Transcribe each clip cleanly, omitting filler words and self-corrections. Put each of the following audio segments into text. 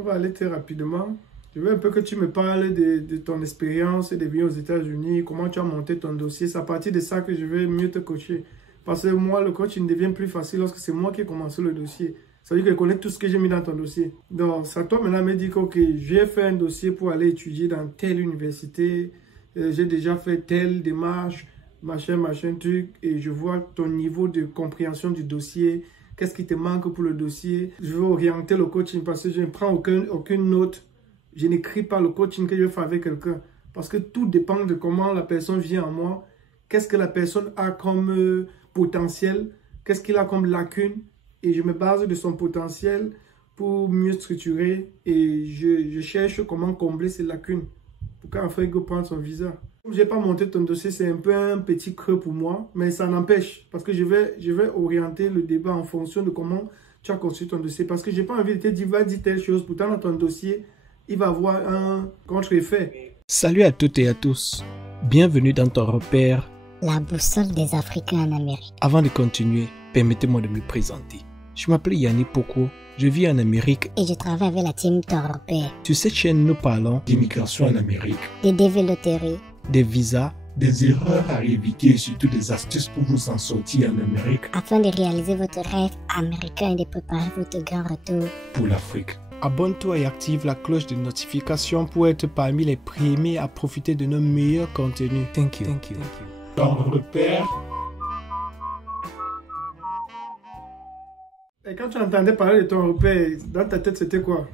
On va aller très rapidement. Je veux un peu que tu me parles de ton expérience de vie aux États-Unis, comment tu as monté ton dossier. C'est à partir de ça que je vais mieux te coacher. Parce que moi, le coaching devient plus facile lorsque c'est moi qui ai commencé le dossier. Ça veut dire que je connais tout ce que j'ai mis dans ton dossier. Donc, ça toi maintenant me dit que ok, j'ai fait un dossier pour aller étudier dans telle université. J'ai déjà fait telle démarche, machin, truc. Et je vois ton niveau de compréhension du dossier. Qu'est-ce qui te manque pour le dossier? Je veux orienter le coaching parce que je ne prends aucune note. Je n'écris pas le coaching que je fais avec quelqu'un. Parce que tout dépend de comment la personne vient à moi. Qu'est-ce que la personne a comme potentiel? Qu'est-ce qu'il a comme lacune? Et je me base de son potentiel pour mieux structurer. Et je cherche comment combler ces lacunes. Pour qu'un frère prenne son visa. Comme je n'ai pas monté ton dossier, c'est un peu un petit creux pour moi. Mais ça n'empêche. Parce que je vais orienter le débat en fonction de comment tu as construit ton dossier. Parce que je n'ai pas envie de te dire, va dire telle chose. Pourtant, dans ton dossier, il va avoir un contre-effet. Salut à toutes et à tous. Bienvenue dans ton repère. La boussole des Africains en Amérique. Avant de continuer, permettez-moi de me présenter. Je m'appelle Yannick Poko, je vis en Amérique. Et je travaille avec la team Européen. Sur cette chaîne, nous parlons d'immigration en Amérique, des dévéloteries, des visas, des erreurs à éviter et surtout des astuces pour vous en sortir en Amérique. Afin de réaliser votre rêve américain et de préparer votre grand retour pour l'Afrique. Abonne-toi et active la cloche de notification pour être parmi les premiers à profiter de nos meilleurs contenus. Thank you. Ton repère. Et quand tu entendais parler de ton repère, dans ta tête, c'était quoi?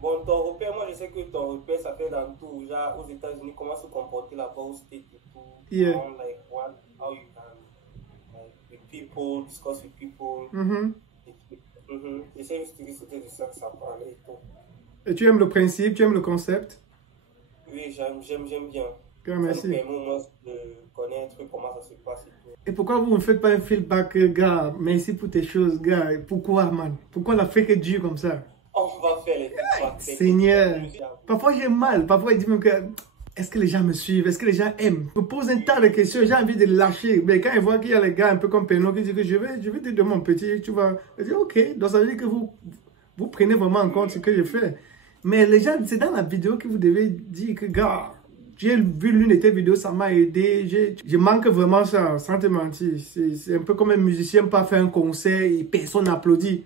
Bon, ton repère, moi je sais que ton repère, ça fait dans tout. Genre, aux États-Unis, comment se comporter là-bas au state et tout. Yeah. Like, how you can, like, with people, discuss with people. J'essaie juste de c'était de ça que ça parlait et tout. Et tu aimes le principe, tu aimes le concept? Oui, j'aime bien. Grand merci. Ça me permet au moins de connaître comment ça se passe et tout. Et pourquoi vous ne faites pas un feedback, gars? Merci pour tes choses, gars. Pourquoi, man? Pourquoi l'Afrique est dure comme ça? On va faire les feedbacks. Seigneur. Parfois j'ai mal. Parfois il dit même que est-ce que les gens me suivent? Est-ce que les gens aiment? Je me pose un tas de questions. J'ai envie de lâcher. Mais quand ils voient qu'il y a les gars un peu comme Peno qui disent que je vais te donner mon petit, tu vas. Je dis ok. Donc ça veut dire que vous prenez vraiment en compte ce que je fais. Mais les gens, c'est dans la vidéo que vous devez dire que gars, j'ai vu l'une de tes vidéos, ça m'a aidé. Je manque vraiment ça, sans te mentir. C'est un peu comme un musicien pas fait un concert et personne n'applaudit.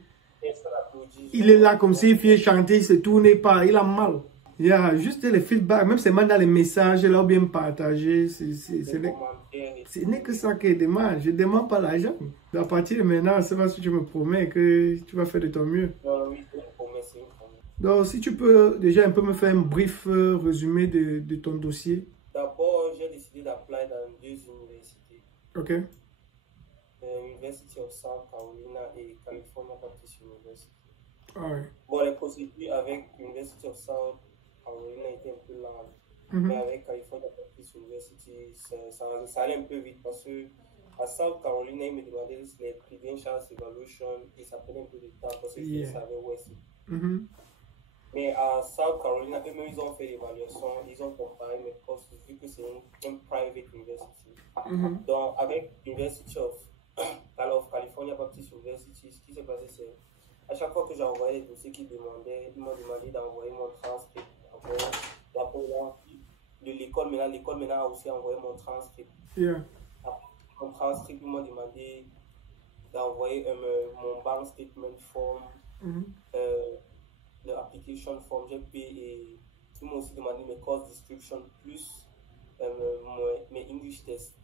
Il est là comme s'il fait chanter, il se tourne pas, il a mal. Il y a juste les feedbacks, même c'est mal dans les messages, là, ou bien partager. Ce n'est que ça qui demande. Je ne demande pas l'argent. À partir de maintenant, c'est parce que tu me promets que tu vas faire de ton mieux. Oui, c'est une promesse. Donc, si tu peux déjà un peu me faire un brief résumé de ton dossier. D'abord, j'ai décidé d'appliquer dans 2 universités. Ok. University of South Carolina et California Baptist University. Ah ouais. Bon, les procédures avec University of South Carolina étaient un peu longues. Mais avec California Baptist University, ça allait un peu vite parce que à South Carolina, ils me demandaient les credentials evaluation et ça prenait un peu de temps parce que je savais où c'est. Mais à South Carolina, eux-mêmes, ils ont fait l'évaluation, ils ont comparé mes postes vu que c'est une private university. Donc, avec University of California Baptist University, ce qui s'est passé, c'est à chaque fois que j'ai envoyé les dossiers qu'ils demandaient, ils m'ont demandé d'envoyer mon transcript. De l'école maintenant a aussi envoyé mon transcript. Après mon transcript, ils m'ont demandé d'envoyer mon bank statement form, l'application form, j'ai payé et ils m'ont aussi demandé mes course description plus mes English tests.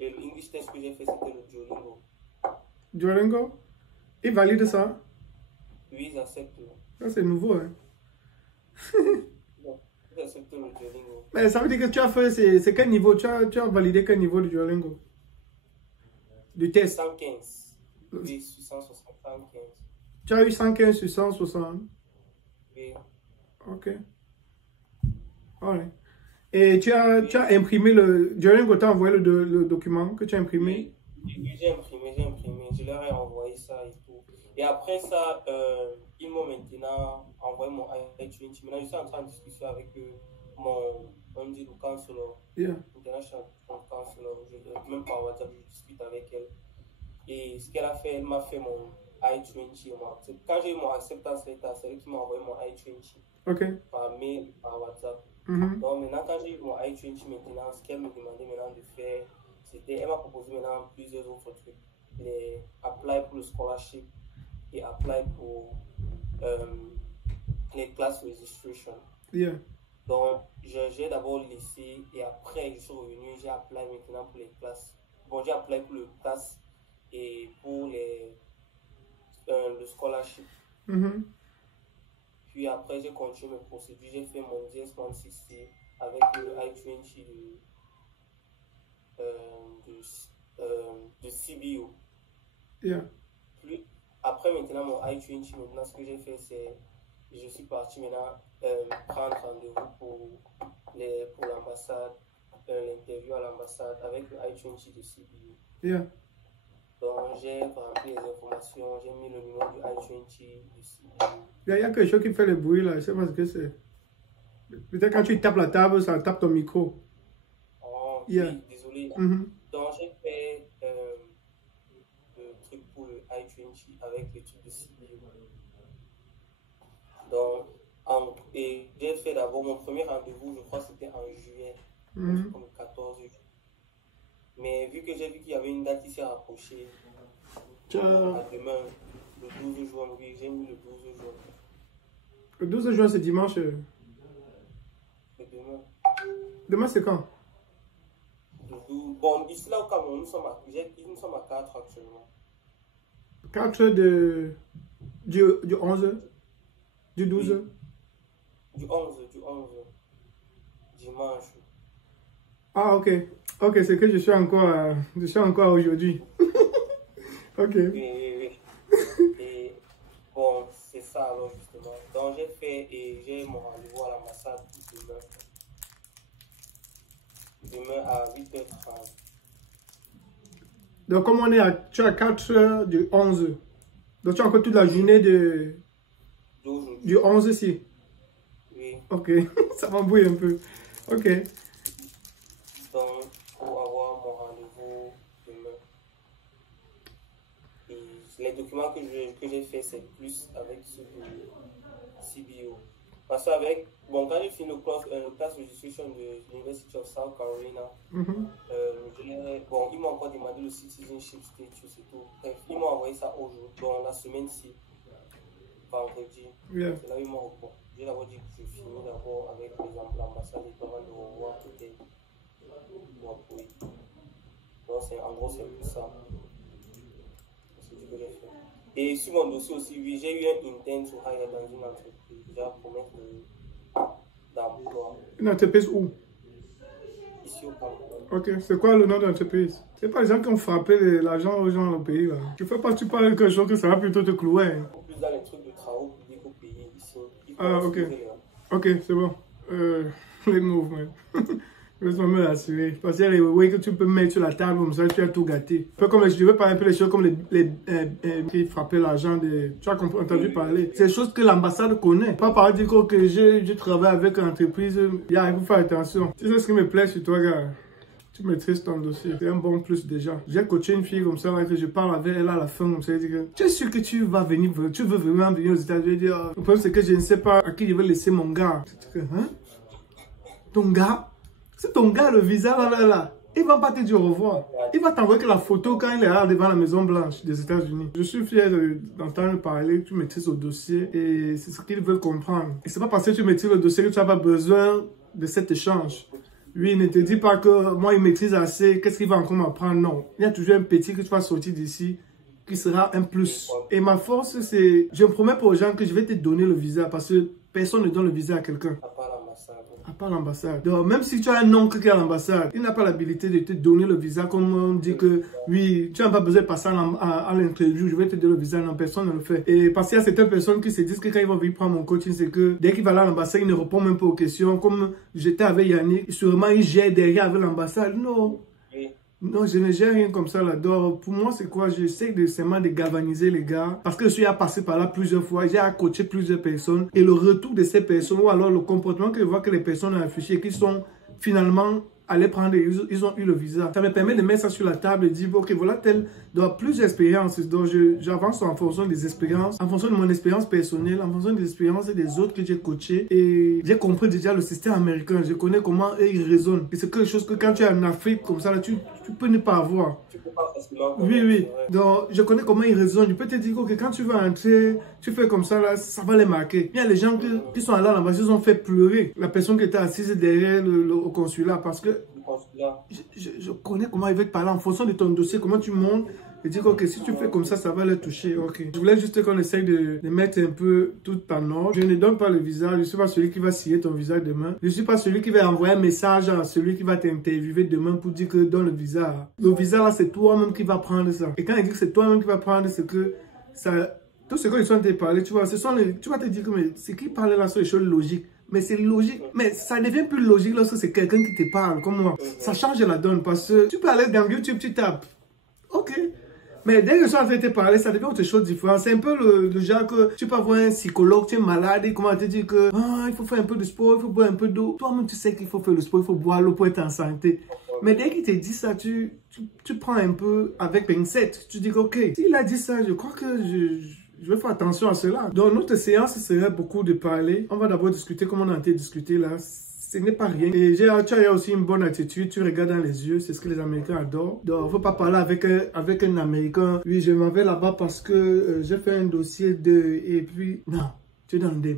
Et le English test que j'ai fait, c'était le Duolingo. Duolingo? Ils valident ça? Oui, ils acceptent. Ça, c'est nouveau, hein? Non, ils acceptent le Duolingo. Mais ça veut dire que tu as fait, c'est quel niveau? Tu as validé quel niveau de Duolingo? Du test? 115. Oui, 175. Tu as eu 115 sur 160? Oui. Ok. Ouais. Et tu as imprimé le... Duolingo t'a envoyé le document que tu as imprimé? Oui, j'ai imprimé. Je leur ai envoyé ça et tout. Et après ça, ils m'ont maintenant envoyé mon iTunes. Maintenant, je suis en train de discuter avec mon MD du counselor. International counselor. Même par WhatsApp, je discute avec elle. Et ce qu'elle a fait, elle m'a fait I-20. Quand j'ai eu mon acceptance letter, c'est eux qui m'ont envoyé mon I-20 par mail, par WhatsApp. Donc maintenant, quand j'ai eu mon I-20 maintenant, ce qu'elle me demandait maintenant de faire, c'était, elle m'a proposé maintenant plusieurs autres trucs. Les apply pour le scholarship et apply pour les class registration. Donc, j'ai d'abord laissé et après, je suis revenu, j'ai apply maintenant pour les classes. Bon, j'ai apply pour le class et pour le scholarship. Puis après, j'ai continué mes procédures. J'ai fait mon DS-160 avec le I-20 de CBO. Puis, après, maintenant, mon I-20, maintenant, ce que j'ai fait, c'est je suis parti maintenant prendre rendez-vous pour l'ambassade, l'interview à l'ambassade avec le I-20 de CBO. Donc, j'ai rempli les informations, j'ai mis le numéro du I-20 de CBO. Il y a quelque chose qui fait le bruit là, je sais pas ce que c'est. Peut-être quand tu tapes la table, ça tape ton micro. Oh, oui, désolé. Donc, j'ai fait le truc pour le I-20 avec le truc de CBO. Donc, et j'ai fait d'abord mon premier rendez-vous, je crois que c'était en juillet, comme le 14 juillet. Mais vu que j'ai vu qu'il y avait une date qui s'est rapprochée, à demain, le 12 juin, oui, j'ai mis le 12 juin. Le 12 juin, c'est dimanche. C'est demain. Demain, c'est quand? Bon, ici là au Cameroun, nous sommes à 4 actuellement. 4 du 11? Du 12? Du 11, dimanche. Ah, ok. Ok, c'est que je suis encore aujourd'hui. Ok. Oui. Et bon, c'est ça alors justement. Donc j'ai fait et j'ai mon rendez-vous à l'ambassade demain à 8h30. Donc comme on est tu es à 4h du 11. Donc tu as encore toute la journée du 11 ici. Oui. Ok, ça m'embrouille un peu. Ok. Donc, pour avoir mon rendez-vous demain. Et les documents que j'ai fait, c'est plus avec ceux de CBO. Parce qu'avec, bon, quand j'ai fini le class registration de l'University of South Carolina, bon, ils m'ont encore demandé le citizenship status et tout. Bref, ils m'ont envoyé ça aujourd'hui, dans la semaine-ci. Vendredi. C'est là où ils m'ont reporté. J'ai d'abord dit que je finis d'abord avec l'ambassade et avant de revoir peut-être mon pays. Donc en gros c'est plus ça. C'est ce que j'ai fait. Et sur mon dossier aussi, oui, j'ai eu un intent to hire dans une entreprise. J'ai promis d'emploi. Une entreprise où? Ici au Cameroun. Ok, c'est quoi le nom de l'entreprise? C'est pas les gens qui ont frappé l'argent aux gens au pays là. Tu fais pas, tu parles de quelque chose que ça va plutôt te clouer. Hein. Plus dans les trucs de travaux publics au pays ici. Ah, ok. Ok, c'est bon. Les mouvements. Je vais me rassurer. Parce qu'il y a les way que tu peux mettre sur la table comme ça, tu as tout gâté. Un peu comme je vais parler un peu des choses comme les qui frappaient l'argent de. Tu as entendu parler. C'est des choses que l'ambassade connaît. Pas par dire que je travaille avec une entreprise. Il faut faire attention. Tu sais ce qui me plaît sur toi, gars? Tu maîtrises ton dossier. C'est un bon plus déjà. J'ai coaché une fille comme ça, là, que je parle avec elle à la fin, comme ça. Elle dit que tu es sûr que tu vas venir, tu veux vraiment venir aux États-Unis. Je dis, le problème c'est que je ne sais pas à qui je vais laisser mon gars. Hein? Ton gars? C'est ton gars, le visa là. Il va pas te dire au revoir. Il va t'envoyer que la photo quand il est là devant la Maison Blanche des États-Unis. Je suis fier d'entendre parler, tu maîtrises au dossier et c'est ce qu'ils veulent comprendre. Et c'est pas parce que tu maîtrises le dossier que tu n'as pas besoin de cet échange. Lui, il ne te dit pas que moi, il maîtrise assez, qu'est-ce qu'il va encore m'apprendre? Non. Il y a toujours un petit que tu vas sortir d'ici qui sera un plus. Et ma force, c'est, je me promets pour les gens que je vais te donner le visa parce que personne ne donne le visa à quelqu'un. À part l'ambassade. Donc, même si tu as un oncle qui est à l'ambassade, il n'a pas l'habilité de te donner le visa comme on dit que, oui, tu n'as pas besoin de passer à l'interview, je vais te donner le visa. Non, personne ne le fait. Et parce qu'il y a certaines personnes qui se disent que quand ils vont venir prendre mon coaching, c'est que dès qu'il va à l'ambassade, il ne répond même pas aux questions. Comme j'étais avec Yannick, sûrement il gère derrière avec l'ambassade. Non. Non, je ne gère rien comme ça là-dedans. Pour moi, c'est quoi? J'essaie seulement de galvaniser les gars. Parce que je suis passé par là plusieurs fois. J'ai coaché plusieurs personnes. Et le retour de ces personnes, ou alors le comportement que je vois que les personnes ont affiché, qui sont finalement allés prendre, ils ont eu le visa. Ça me permet de mettre ça sur la table et dire, ok, voilà Donc, plusieurs expériences. Donc, j'avance en fonction des expériences, en fonction de mon expérience personnelle, en fonction des expériences des autres que j'ai coachés. Et j'ai compris déjà le système américain. Je connais comment eux, ils raisonnent. Et c'est quelque chose que quand tu es en Afrique, comme ça, là, tu peux ne pas avoir. Tu peux pas facilement. Oui. Donc, je connais comment ils raisonnent. Je peux te dire que quand tu vas entrer, tu fais comme ça, là, ça va les marquer. Il y a les gens qui sont allés là-bas, ils ont fait pleurer la personne qui était assise derrière au consulat parce que je connais comment ils veulent te parler en fonction de ton dossier, comment tu montes. Et dire que si tu fais comme ça va les toucher. Ok. Je voulais juste qu'on essaye de mettre un peu tout en ordre. Je ne donne pas le visa. Je ne suis pas celui qui va signer ton visa demain. Je ne suis pas celui qui va envoyer un message à celui qui va t'interviewer demain pour dire que donne le visa. Le visa là, c'est toi-même qui va prendre ça. Et quand il dit que c'est toi-même qui va prendre, c'est que ça... Tout ce qu'ils sont en train de parler, tu vois, tu vas te dire que c'est qui parle là sur les choses logiques. Mais c'est logique. Mais ça devient plus logique lorsque c'est quelqu'un qui te parle, comme moi. Ça change la donne parce que tu peux aller dans YouTube, tu tapes. Ok. Mais dès que je suis en train de te parler, ça devient autre chose différente. C'est un peu le genre que tu peux avoir un psychologue, tu es malade, et comment te dire que il faut faire un peu de sport, il faut boire un peu d'eau. Toi-même, tu sais qu'il faut faire le sport, il faut boire l'eau pour être en santé. Mais dès qu'il te dit ça, tu prends un peu avec pincette. Tu dis que, ok, s'il a dit ça, je crois que je vais faire attention à cela. Donc, notre séance serait beaucoup de parler. On va d'abord discuter comme on a été discuté là. Ce n'est pas rien. Et tu as aussi une bonne attitude. Tu regardes dans les yeux. C'est ce que les Américains adorent. Donc, il ne faut pas parler avec un Américain. Oui, je m'en vais là-bas parce que j'ai fait un dossier de... Et puis, non.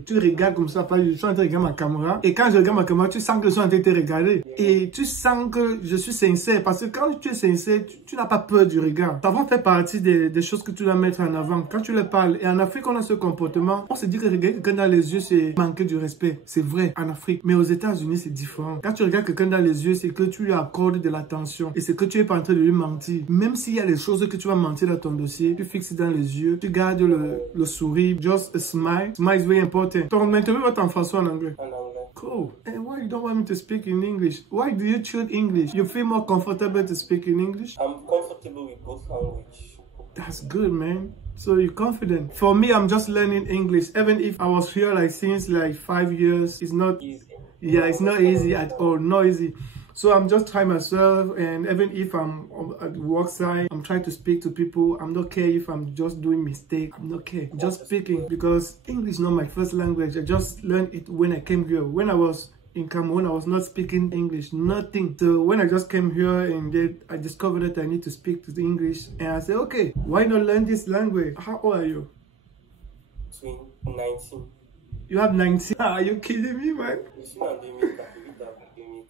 Tu regardes comme ça, je suis en train de regarder ma caméra. Et quand je regarde ma caméra, tu sens que je suis en train de te regarder. Et tu sens que je suis sincère. Parce que quand tu es sincère, tu n'as pas peur du regard. Ça va faire partie des choses que tu dois mettre en avant. Quand tu leur parles. Et en Afrique, on a ce comportement. On se dit que regarder quelqu'un dans les yeux, c'est manquer du respect. C'est vrai, en Afrique. Mais aux États-Unis, c'est différent. Quand tu regardes quelqu'un dans les yeux, c'est que tu lui accordes de l'attention. Et c'est que tu n'es pas en train de lui mentir. Même s'il y a des choses que tu vas mentir dans ton dossier, tu fixes dans les yeux. Tu gardes le sourire. Just a smile. Smile is very important. Ton interview va en français ou en anglais? En anglais. Cool. And why you don't want me to speak in English? Why do you choose English? You feel more comfortable to speak in English? I'm comfortable with both languages. That's good, man. So you're confident. For me, I'm just learning English. Even if I was here like since like 5 years, it's not easy. Yeah, it's not easy at all. Not easy. So I'm just trying myself, and even if I'm at the work side, I'm trying to speak to people. I'm not care if I'm just doing mistakes. I'm not care. Just speaking, because English is not my first language. I just learned it when I came here. When I was in Cameroon, I was not speaking English, nothing. So when I just came here and then I discovered that I need to speak to the English, and I said, okay, why not learn this language? How old are you? Between 19. You have 19? Are you kidding me, man?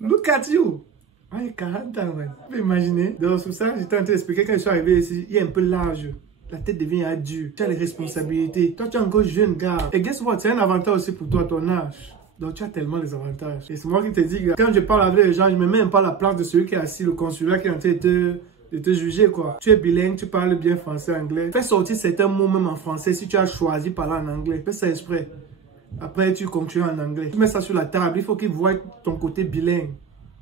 Look at you! Ouais, 40 ans, man. Tu peux imaginer? Donc, sur ça, j'étais en train d'expliquer quand je suis arrivé ici, il est un peu large. La tête devient adulte. Tu as les responsabilités. Toi, tu es encore jeune, gars. Et guess what? C'est un avantage aussi pour toi, ton âge. Donc, tu as tellement les avantages. Et c'est moi qui te dis, quand je parle avec les gens, je me mets même pas à la place de celui qui est assis, le consulat qui est en train de te juger, quoi. Tu es bilingue, tu parles bien français, anglais. Fais sortir certains mots même en français si tu as choisi de parler en anglais. Fais ça exprès. Après, tu continues en anglais. Tu mets ça sur la table. Il faut qu'ils voient ton côté bilingue.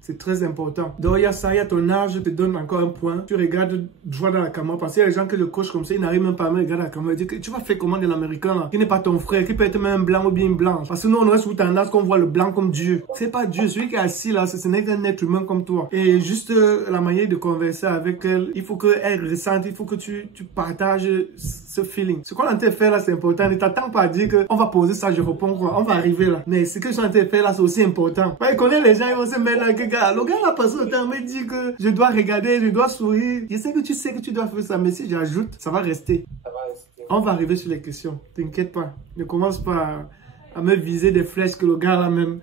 C'est très important. Donc, il y a ça, il y a ton âge, je te donne encore un point. Tu regardes droit dans la caméra. Parce qu'il y a des gens que je coach comme ça, ils n'arrivent même pas à me regarder la caméra. Ils disent que tu vas faire comment de l'américain là, qui n'est pas ton frère, qui peut être même blanc ou bien blanche. Parce que nous, on reste sous tendance qu'on voit le blanc comme Dieu. C'est pas Dieu. Celui qui est assis là, ce n'est qu'un être humain comme toi. Et juste la manière de converser avec elle, il faut qu'elle ressente, il faut que tu partages ce feeling. Ce qu'on est en train de faire là, c'est important. Ne t'attends pas à dire qu'on va poser ça, je réponds quoi. On va arriver là. Mais ce que je suis en train de faire là, c'est aussi important. Ils connaissent les gens, ils vont se mettre là, le gars là passe au temps, me dit que je dois regarder, je dois sourire. Je sais que tu dois faire ça, mais si j'ajoute, ça va rester. Ça va rester. On va arriver sur les questions. T'inquiète pas. Ne commence pas à me viser des flèches que le gars là même.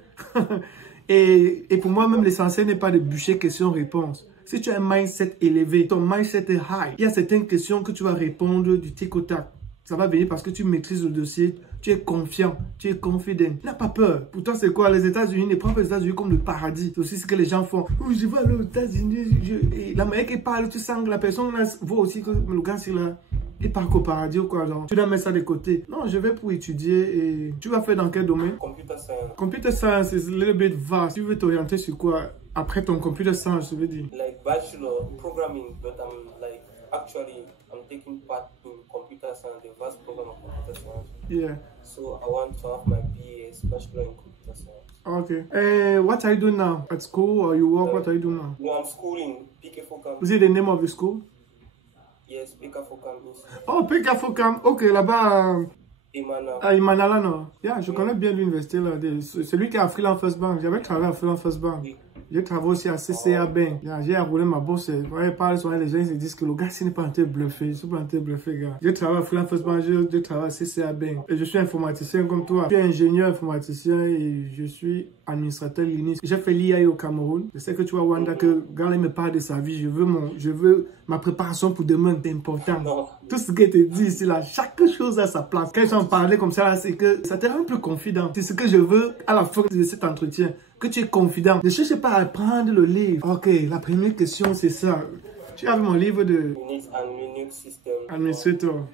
et pour moi même, l'essentiel n'est pas de bûcher questions-réponses. Si tu as un mindset élevé, ton mindset est high, il y a certaines questions que tu vas répondre du tic au tac. Ça va venir parce que tu maîtrises le dossier, tu es confiant, tu es confident. N'as pas peur. Pour toi, c'est quoi? Les États-Unis, ne prends pas les États-Unis comme le paradis. C'est aussi ce que les gens font. Oh, je vais aller aux États-Unis. La manière qu'il parle, tu sens que la personne là voit aussi que le gars, c'est là. Il part qu'au paradis ou quoi, genre. Tu dois mettre ça de côté. Non, je vais pour étudier et tu vas faire dans quel domaine? Computer science. Computer science is a little bit vast. Tu veux t'orienter sur quoi? Après ton computer science, je veux dire. Like bachelor programming, but actually I'm taking part in computer science, the vast program of computer science. Yeah. So I want to have my BS, bachelor in computer science. Okay. What are you doing now? At school or you work? What are you doing now? No, I'm schooling PK4 campus. Is it the name of the school? Yes, PK Focam. Oh, PK Focam. Ok, là-bas. Imana. Ah, Imanala, non. Yeah, je connais bien l'université là. Celui qui a Freelance First Bank. J'avais travaillé à Freelance First Bank. Oui. J'ai travaillé aussi à CCA Bank. Yeah, j'ai roulé ma bourse. Ouais, parle souvent, les gens ils se disent que le gars, ce n'est pas en train de bluffer. Je suis pas en train de bluffer, gars. J'ai travaillé à Freelance First Bank, j'ai travaillé à CCA Bank. Et je suis informaticien comme toi. Je suis ingénieur informaticien et je suis administrateur Linux. J'ai fait l'IA au Cameroun. Je sais que tu vois, Wanda, que quand il me parle de sa vie, je veux ma préparation pour demain d'important. Tout ce que te dit ici, là, chaque chose a sa place. Quand j'en parlais comme ça, là, c'est que ça te rend un peu confident. C'est ce que je veux à la fin de cet entretien. Que tu es confident. Ne cherche pas à prendre le livre. Ok, la première question, c'est ça. Tu as mon livre de Linux System. Administrator.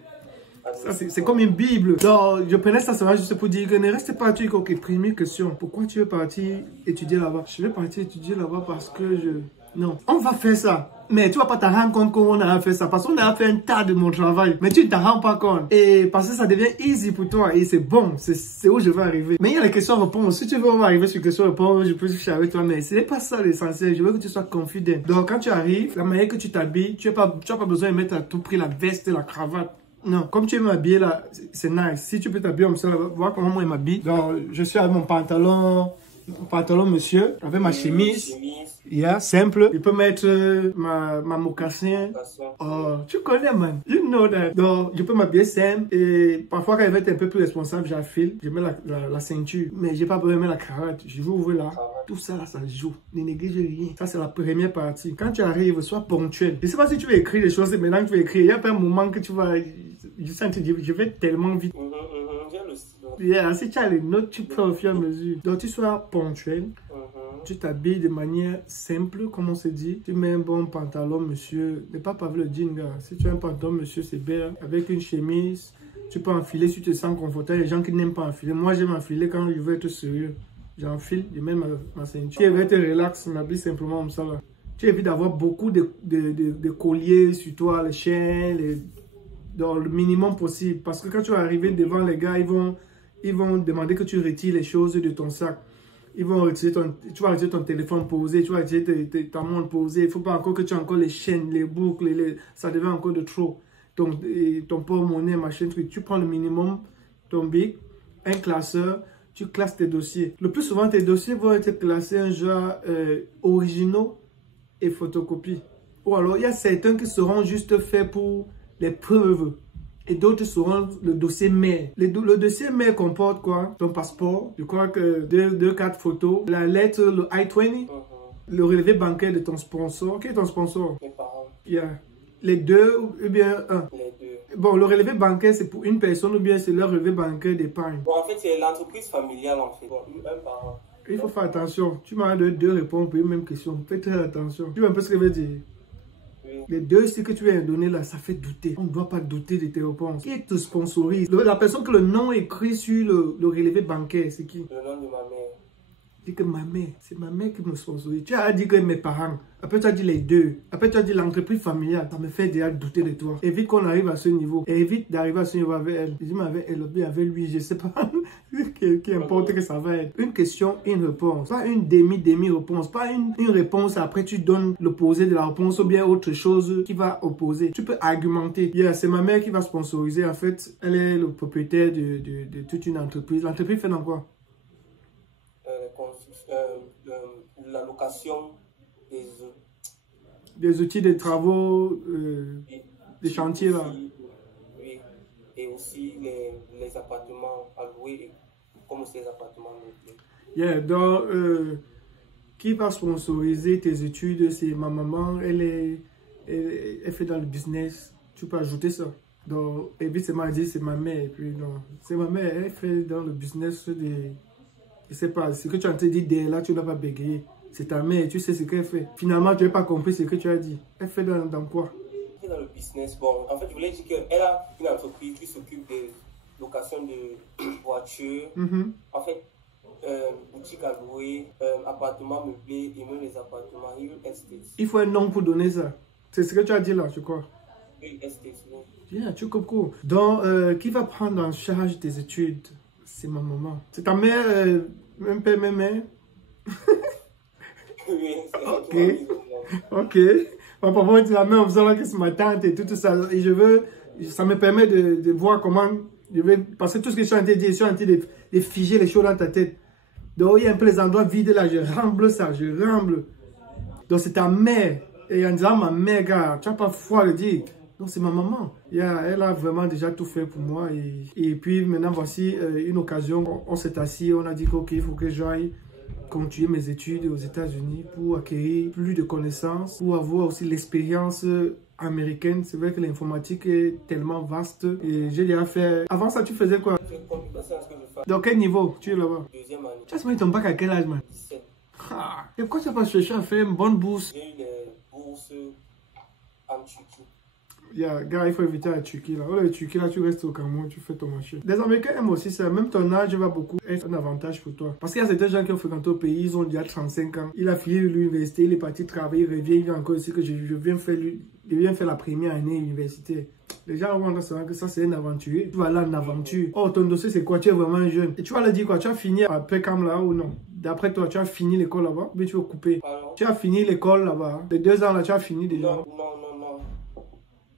C'est comme une Bible. Donc, je prenais ça seulement juste pour dire que ne reste pas tu. Ok, première question. Pourquoi tu veux partir étudier là-bas? Je vais partir étudier là-bas parce que je... Non, on va faire ça. Mais tu vas pas te rendre compte qu'on a fait ça. Parce qu'on a fait un tas de mon travail. Mais tu ne t'en rends pas compte. Et parce que ça devient easy pour toi. Et c'est bon. C'est où je vais arriver. Mais il y a les questions-réponses. Si tu veux, on va arriver sur les questions-réponses. Je peux chercher avec toi. Mais ce n'est pas ça l'essentiel. Je veux que tu sois confident. Donc quand tu arrives, la manière que tu t'habilles, tu n'as pas besoin de mettre à tout prix la veste, la cravate. Non, comme tu es m'habiller là, c'est nice. Si tu peux t'habiller comme ça, voir comment moi je m'habille. Donc je suis avec mon pantalon monsieur, avec ma chemise. Yeah, simple. Je peux mettre ma mocassin. Oh, tu connais, man. You know that. Donc, je peux m'habiller simple. Et parfois, quand je vais être un peu plus responsable, j'enfile. Je mets la ceinture. Mais j'ai pas besoin de mettre la cravate. Je vais ouvrir là. Tout ça, là, ça joue. Ne néglige rien. Ça, c'est la première partie. Quand tu arrives, sois ponctuel. Je sais pas si tu veux écrire les choses, mais maintenant que tu veux écrire, il y a pas un moment que tu vas... Je vais tellement vite. Yeah, si tu as les notes, tu peux au fur et à mesure. Donc, tu sois ponctuel. Tu t'habilles de manière simple, comme on se dit. Tu mets un bon pantalon, monsieur. Ne pas le jean, gars. Si tu as un pantalon, monsieur, c'est bien. Avec une chemise, tu peux enfiler si tu te sens confortable. Les gens qui n'aiment pas enfiler. Moi, j'aime enfiler quand je veux être sérieux. J'enfile, je mets ma ceinture. Tu veux être relax, m'habille simplement comme ça, là. Tu évites d'avoir beaucoup de colliers sur toi, les chaînes, dans le minimum possible. Parce que quand tu vas arriver devant les gars, ils vont demander que tu retires les choses de ton sac. Ils vont retirer tu vas retirer ton téléphone posé, tu vas retirer ta montre posée. Il ne faut pas encore que tu aies encore les chaînes, les boucles, ça devient encore de trop. Donc, ton porte-monnaie, machin, tu prends le minimum, ton bic, un classeur, tu classes tes dossiers. Le plus souvent, tes dossiers vont être classés en genre originaux et photocopies. Ou alors, il y a certains qui seront juste faits pour les preuves. Et d'autres seront le dossier mère. Le dossier mère comporte quoi? Ton passeport, je crois que deux cartes photos, la lettre, le I-20, le relevé bancaire de ton sponsor. Qui est ton sponsor? Mes parents. Yeah. Les deux ou bien un? Les deux. Bon, le relevé bancaire, c'est pour une personne ou bien c'est le relevé bancaire d'épargne? Bon, en fait, c'est l'entreprise familiale, en fait. Bon, un parent. Il faut faire attention. Tu m'as donné deux réponses pour une même question. Fais très attention. Tu vois un peu ce que je veux dire? Les deux ce que tu viens de donner là, ça fait douter. On ne doit pas douter de tes réponses. Qui te sponsorise? La personne que le nom est écrit sur le relevé bancaire, c'est qui? Le nom de ma mère. Dis que ma mère, c'est ma mère qui me sponsorise. Tu as dit que mes parents. Après tu as dit les deux. Après tu as dit l'entreprise familiale. Ça me fait déjà douter de toi. Évite qu'on arrive à ce niveau. Et évite d'arriver à ce niveau avec elle. Je dis mais avec elle, ou bien avec lui, je sais pas. Qui importe que ça va être. Une question, une réponse. Pas une demi-réponse. Pas une réponse, après tu donnes l'opposé de la réponse ou bien autre chose qui va opposer. Tu peux argumenter. Yeah, c'est ma mère qui va sponsoriser. En fait, elle est le propriétaire de toute une entreprise. L'entreprise fait dans quoi? La location des outils de travaux, des chantiers là. Oui, et aussi les appartements à louer, comme ces appartements meublés. Yeah, donc, qui va sponsoriser tes études? C'est ma maman, elle fait dans le business. Tu peux ajouter ça. Donc, évidemment, dit c'est ma mère. Et puis, non, c'est ma mère, elle fait dans le business des... Je sais pas, ce que tu as dit là, tu ne dois pas bégayer. C'est ta mère, tu sais ce qu'elle fait. Finalement, tu n'as pas compris ce que tu as dit. Elle fait dans quoi? Elle est dans le business. Bon, en fait, je voulais dire qu'elle a une entreprise qui s'occupe de location de voitures. En fait, boutique à louer, appartements meublés et même les appartements real estate. Il faut un nom pour donner ça. C'est ce que tu as dit là, je crois. Real estate, oui. Yeah, tu comprends. Donc, qui va prendre en charge tes études? C'est ma maman. C'est ta mère, même père, même mère? Oui, Ok. Ok. Papa va être la même option que c'est ma tante et tout ça. Et ça me permet de voir comment parce que tout ce que je suis en train de dire, je suis en train de figer les choses dans ta tête. Donc, il y a un peu les endroits vides là, je ramble ça, je ramble. Donc, c'est ta mère. Et en disant ma mère, gars, tu n'as pas froid de dire. Donc, c'est ma maman. Elle a vraiment déjà tout fait pour moi. Et puis, maintenant, voici une occasion. On s'est assis, on a dit qu'ok, il faut que j'aille continuer mes études aux États-Unis pour acquérir plus de connaissances, pour avoir aussi l'expérience américaine. C'est vrai que l'informatique est tellement vaste. Et j'ai déjà fait... Avant ça, tu faisais quoi? Dans quel niveau tu es là-bas? Deuxième année. Tu as mis ton bac à quel âge, man? 17. Ah. Et pourquoi tu n'as pas cherché à faire une bonne bourse? J'ai eu les bourses en Turquie. Gars, il faut éviter la Turquie là. La Turquie là, tu restes au Cameroun, tu fais ton marché. Les Américains aiment aussi ça. Même ton âge va beaucoup être un avantage pour toi. Parce qu'il y a certains gens qui ont fréquenté au pays, ils ont déjà 35 ans. Il a fini l'université, il est parti travailler, il revient, il vient encore ici que je viens faire la première année université. Les gens vont savoir que ça c'est un aventurier. Tu vas là en aventure. Oh, ton dossier c'est quoi? Tu es vraiment jeune. Et tu vas leur dire quoi? Tu as fini à Peckham là ou non? D'après toi, tu as fini l'école là-bas? Mais tu veux couper? Pardon? Tu as fini l'école là-bas? Les 2 ans là, tu as fini déjà? Non.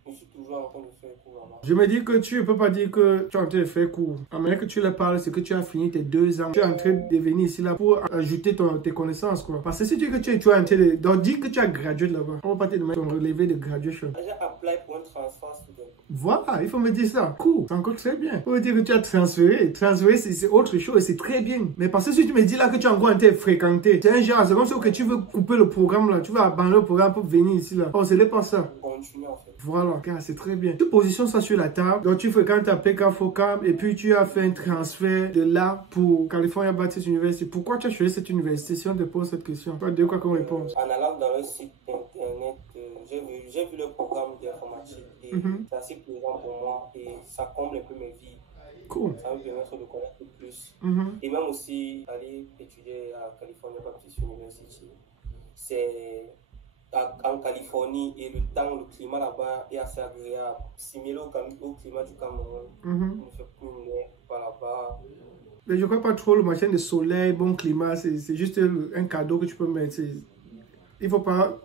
Je suis toujours en train de faire cours là-bas. Je me dis que tu ne peux pas dire que tu es en train de faire cours. À mesure que tu leur parles, c'est que tu as fini tes 2 ans. Tu es en train de venir ici là pour ajouter tes connaissances, quoi. Parce que si tu dis que tu es en train de... Donc, dis que tu as gradué là-bas. On va pas te demander ton relevé de graduation. J'ai appelé pour un transfert student. Voilà, il faut me dire ça. Cool, c'est encore très bien. Il faut me dire que tu as transféré. Transférer, c'est autre chose et c'est très bien. Mais parce que si tu me dis là que tu es encore en train de fréquenter, c'est un genre, c'est comme si que tu veux couper le programme là. Tu veux abandonner le programme pour venir ici là. Oh, ce n'est pas ça. Continuer en fait. Voilà, c'est très bien. Tu positionnes ça sur la table. Donc, tu fréquentes à Peckham, Focam et puis tu as fait un transfert de là pour California Baptist University. Pourquoi tu as choisi cette université si on te pose cette question? Tu as de quoi comme réponse? En allant dans le site internet, j'ai vu le programme d'informatique et c'est assez plaisant pour moi et ça comble un peu mes vies. Cool. Ça me permet de connaître plus. Et même aussi aller étudier à California Baptist University. C'est en Californie et le climat là-bas est assez agréable, similaire au climat du Cameroun. On ne fait plus par là-bas. Mais je crois pas trop le machin de soleil, bon climat, c'est juste un cadeau que tu peux mettre. Il faut pas,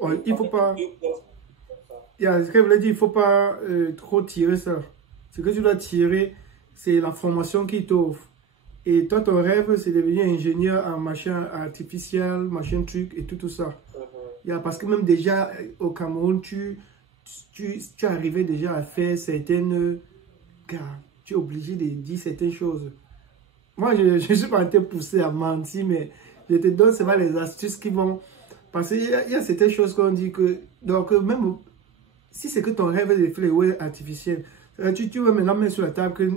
ce que je voulais dire, il faut pas trop tirer ça. Ce que tu dois tirer, c'est la formation qui t'offre. Et toi, ton rêve, c'est de devenir ingénieur en machin artificiel, machin truc et tout ça. Parce que même déjà au Cameroun, tu arrivais déjà à faire certaines... tu es obligé de dire certaines choses. Moi, je ne suis pas en train de pousser à mentir, mais je te donne seulement les astuces qui vont... Parce qu'il y a certaines choses qu'on dit que... Donc, même si c'est que ton rêve est de faire les web artificiels, tu vas maintenant mettre sur la table que...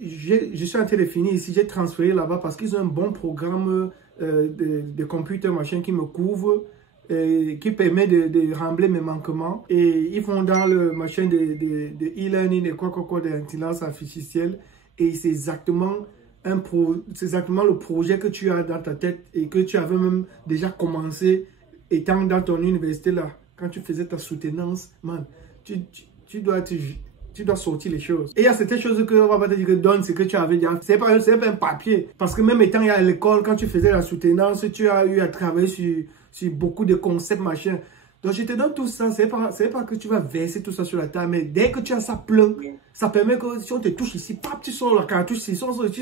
je suis en train de finir ici, j'ai transféré là-bas parce qu'ils ont un bon programme de computer machin qui me couvre, qui permet de rembler mes manquements. Et ils font dans le machin de e-learning et quoi d'intelligence artificielle. Et c'est exactement le projet que tu as dans ta tête et que tu avais même déjà commencé étant dans ton université là. Quand tu faisais ta soutenance, man, tu dois sortir les choses. Et il y a certaines choses que on va pas te dire que donne ce que tu avais déjà. C'est pas un papier. Parce que même étant à l'école, quand tu faisais la soutenance, tu as eu à travailler sur beaucoup de concepts, machin. Donc je te donne tout ça. C'est pas que tu vas verser tout ça sur la table. Mais dès que tu as ça plein, ça permet que si on te touche ici, pap, tu sors la cartouche, tu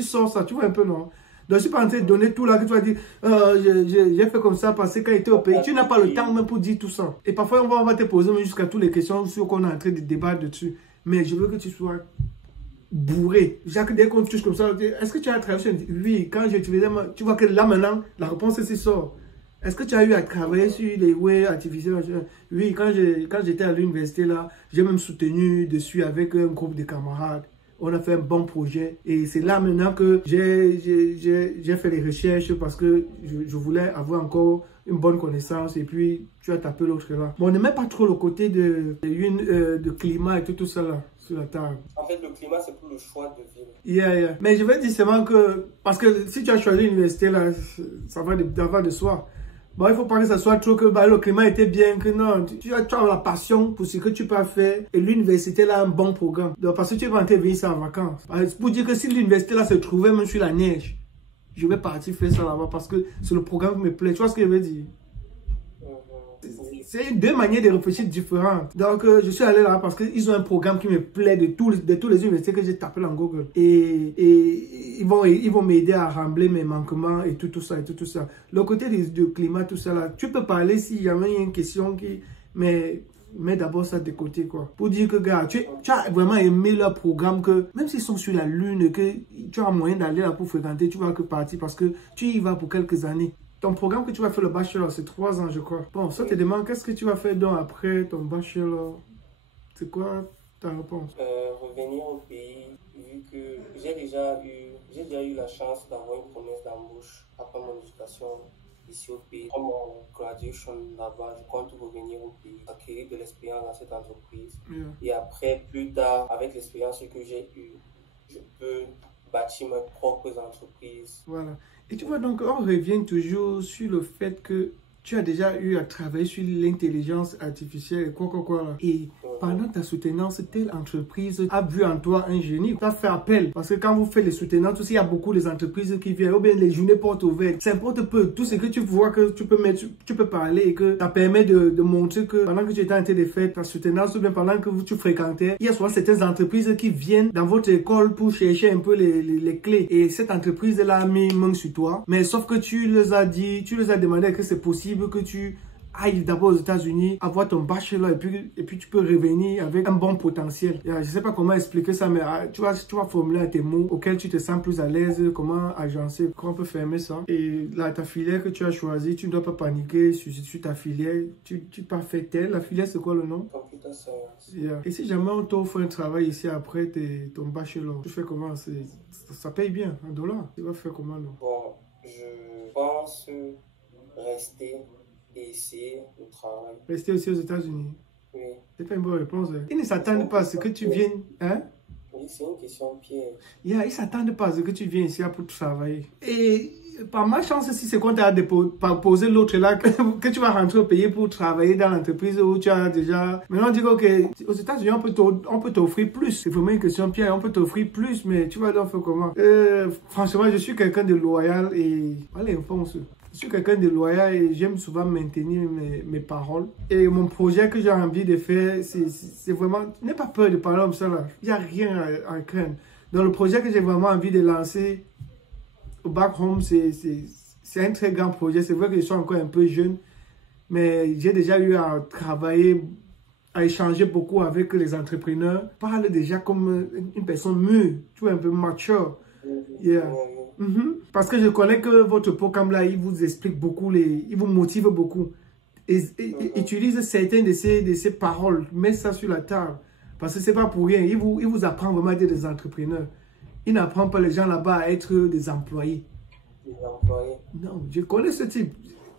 sors ça. Tu vois un peu, non? Donc je suis pas en train de donner tout là que tu vas dire, j'ai fait comme ça parce que quand j'étais au pays, tu n'as pas le temps même pour dire tout ça. Et parfois on va te poser jusqu'à toutes les questions sur qu'on est en train de débattre dessus. Mais je veux que tu sois bourré. Jacques, dès qu'on te touche comme ça, est-ce que tu as travaillé sur... Oui, quand j'ai utilisé, tu vois que là maintenant, la réponse est sort. Est-ce que tu as eu à travailler sur les web artificiels? Oui, quand j'étais à l'université là, j'ai même soutenu dessus avec un groupe de camarades. On a fait un bon projet. Et c'est là maintenant que j'ai fait les recherches parce que je voulais avoir encore une bonne connaissance. Et puis, tu as tapé l'autre là. Bon, on ne met pas trop le côté de climat et tout ça là sur la table. En fait, le climat, c'est pour le choix de ville. Yeah. Mais je vais dire seulement que... Parce que si tu as choisi l'université là, ça va de soi. Bon, il ne faut pas que ça soit trop que le climat était bien, que non. Tu as la passion pour ce que tu peux faire. Et l'université là a un bon programme. Donc, parce que tu vas venir ça en vacances. Pour dire que si l'université là se trouvait même sur la neige, je vais partir faire ça là-bas parce que c'est le programme qui me plaît. Tu vois ce que je veux dire? c'est deux manières de réfléchir différentes. Donc, je suis allé là parce qu'ils ont un programme qui me plaît de tous les universités que j'ai tapé dans Google. Et ils vont m'aider à rembler mes manquements et tout ça. Le côté du climat, tout ça là, tu peux parler s'il y a une question qui... Mais d'abord ça de côté, quoi. Pour dire que, gars, tu as vraiment aimé leur programme, que même s'ils sont sur la lune, que tu as moyen d'aller là pour fréquenter, tu vas que partir parce que tu y vas pour quelques années. Ton programme que tu vas faire le bachelor, c'est 3 ans, je crois. Bon, ça te demande, qu'est-ce que tu vas faire donc après ton bachelor? C'est quoi ta réponse? Revenir au pays, vu que j'ai déjà eu la chance d'avoir une promesse d'embauche après mon éducation ici au pays. Comme mon graduation là-bas, je compte revenir au pays, acquérir de l'expérience dans cette entreprise. Et après, plus tard, avec l'expérience que j'ai eue, je peux bâtir mes propres entreprises. Voilà. Et tu vois, donc, on revient toujours sur le fait que tu as déjà eu à travailler sur l'intelligence artificielle et quoi là. Et pendant ta soutenance, telle entreprise a vu en toi un génie. Tu as fait appel. Parce que quand vous faites les soutenances, aussi, il y a beaucoup d'entreprises qui viennent. Ou bien les journées portes ouvertes. Ça importe peu. Tout ce que tu vois que tu peux mettre, tu peux parler et que ça permet de montrer que pendant que tu étais en train de faire ta soutenance ou bien pendant que tu fréquentais, il y a souvent certaines entreprises qui viennent dans votre école pour chercher un peu les clés. Et cette entreprise-là a mis main sur toi. Mais sauf que tu les as dit, tu les as demandé que c'est possible que tu ailles d'abord aux États-Unis, avoir ton bachelor et puis tu peux revenir avec un bon potentiel. Je ne sais pas comment expliquer ça, mais tu vas formuler tes mots auxquels tu te sens plus à l'aise, comment agencer, comment on peut fermer ça. Et là, ta filière que tu as choisie, tu ne dois pas paniquer sur ta filière. Tu pas fait telle. La filière, c'est quoi le nom? Computer Science. Et si jamais on t'offre un travail ici après ton bachelor, tu fais comment? Ça paye bien, $1. Tu vas faire comment? Non? Bon, je pense rester et essayer le travail. Rester aussi aux États-Unis? Oui. C'est pas une bonne réponse. Hein? Ils ne s'attendent pas à ce que tu viennes. Hein? Oui, c'est une question piège. Ils ne s'attendent pas à ce que tu viennes ici pour travailler. Et par ma chance, si c'est qu'on t'a posé l'autre là, que tu vas rentrer au pays pour travailler dans l'entreprise où tu as déjà... Maintenant, on dit qu'aux États-Unis, on peut t'offrir plus. C'est vraiment une question piège. On peut t'offrir plus, mais tu vas donc faire comment? Franchement, je suis quelqu'un de loyal et... Allez, fonce. Je suis quelqu'un de loyal et j'aime souvent maintenir mes paroles. Et mon projet que j'ai envie de faire, c'est vraiment... N'aie pas peur de parler comme ça là. Il n'y a rien à craindre. Donc le projet que j'ai vraiment envie de lancer au back home, c'est un très grand projet. C'est vrai que je suis encore un peu jeune, mais j'ai déjà eu à travailler, à échanger beaucoup avec les entrepreneurs. Je parle déjà comme une personne mûre, tu vois, un peu mature. Yeah. Parce que je connais que votre programme là, il vous explique beaucoup, il vous motive beaucoup. Et utilise certaines de ces paroles, mets ça sur la table. Parce que c'est pas pour rien, il vous apprend vraiment à être des entrepreneurs. Il n'apprend pas les gens là-bas à être des employés. Des employés? Non, je connais ce type.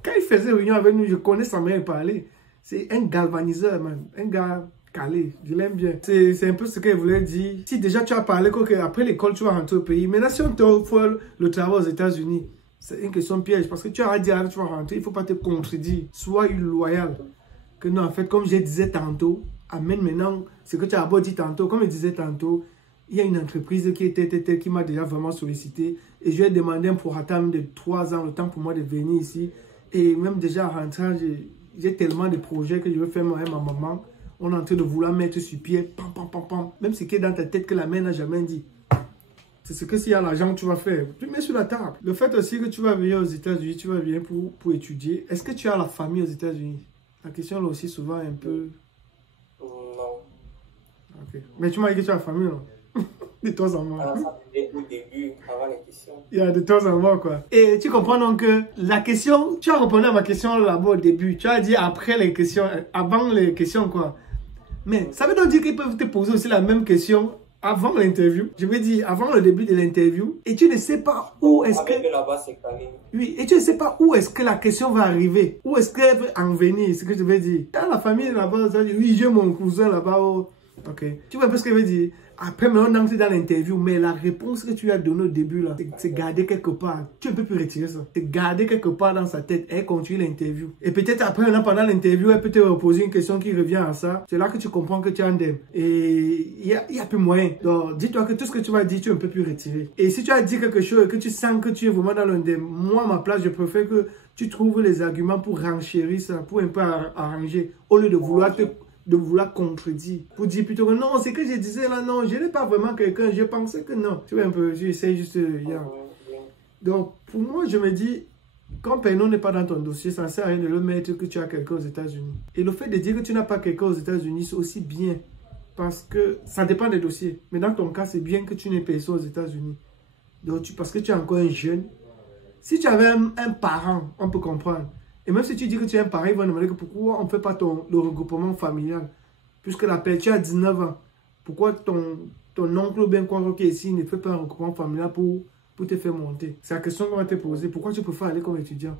Quand il faisait réunion avec nous, je connais sa manière de parler. C'est un galvaniseur, man. Un gars calé, je l'aime bien. C'est un peu ce qu'elle voulait dire. Si déjà tu as parlé qu'après l'école, tu vas rentrer au pays. Maintenant, si on t'offre le travail aux États-Unis, c'est une question piège. Parce que tu as dit que tu vas rentrer, il ne faut pas te contredire. Sois loyal. Que non, en fait, comme je disais tantôt, amène maintenant ce que tu as d'abord dit tantôt. Comme je disais tantôt, il y a une entreprise qui m'a déjà vraiment sollicité. Et je lui ai demandé un prorata de 3 ans, le temps pour moi de venir ici. Et même déjà en rentrant, j'ai tellement de projets que je veux faire moi et ma maman. On est en train de vouloir mettre sur pied, pam, pam, pam, pam. Même ce qui est dans ta tête que la mère n'a jamais dit. C'est ce que s'il y a l'argent, tu vas faire. Tu mets sur la table. Le fait aussi que tu vas venir aux États-Unis, tu vas venir pour étudier. Est-ce que tu as la famille aux États-Unis? La question là aussi souvent un peu... Non. Ok. Mais tu m'as dit que tu as la famille, non? De temps en temps. Ah, ça c'était au début, avant les questions. Il y a de temps en temps, quoi. Et tu comprends donc que la question... Tu as répondu à ma question là-bas au début. Tu as dit après les questions, avant les questions, quoi. Mais ça veut donc dire qu'ils peuvent te poser aussi la même question avant l'interview. Je veux dire, avant le début de l'interview. Et tu ne sais pas où est-ce que... là-bas, c'est calé. Oui, et tu ne sais pas où est-ce que la question va arriver. Où est-ce qu'elle veut en venir, ce que je veux dire. Dans la famille là-bas, ça dit, oui, j'ai mon cousin là-bas Ok. Tu vois un peu ce que je veux dire? Après, maintenant, on entre dans l'interview, mais la réponse que tu as donnée au début, là, c'est gardé quelque part. Tu ne peux plus retirer ça. C'est gardé quelque part dans sa tête. Elle continue l'interview. Et peut-être après, pendant l'interview, elle peut te reposer une question qui revient à ça. C'est là que tu comprends que tu es en dem. Et il y a plus moyen. Donc, dis-toi que tout ce que tu vas dire, tu ne peux plus retirer. Et si tu as dit quelque chose et que tu sens que tu es vraiment dans l'indem, moi, à ma place, je préfère que tu trouves les arguments pour renchérir ça, pour un peu arranger, au lieu de vouloir contredire, pour dire plutôt que non, c'est que je disais là, non, je n'ai pas vraiment quelqu'un, je pensais que non. Tu vois un peu, j'essaie juste, Donc, pour moi, je me dis, quand Peno n'est pas dans ton dossier, ça ne sert à rien de le mettre que tu as quelqu'un aux États-Unis. Et le fait de dire que tu n'as pas quelqu'un aux États-Unis, c'est aussi bien, parce que ça dépend des dossiers. Mais dans ton cas, c'est bien que tu n'aies personne aux États-Unis. Donc, parce que tu es encore un jeune. Si tu avais un parent, on peut comprendre. Et même si tu dis que tu es un parent, ils vont demander que pourquoi on ne fait pas le regroupement familial. Puisque tu as 19 ans. Pourquoi ton oncle ou bien quoi qui est ici ne fait pas un regroupement familial pour te faire monter? C'est la question qu'on va te poser. Pourquoi tu préfères aller comme étudiant?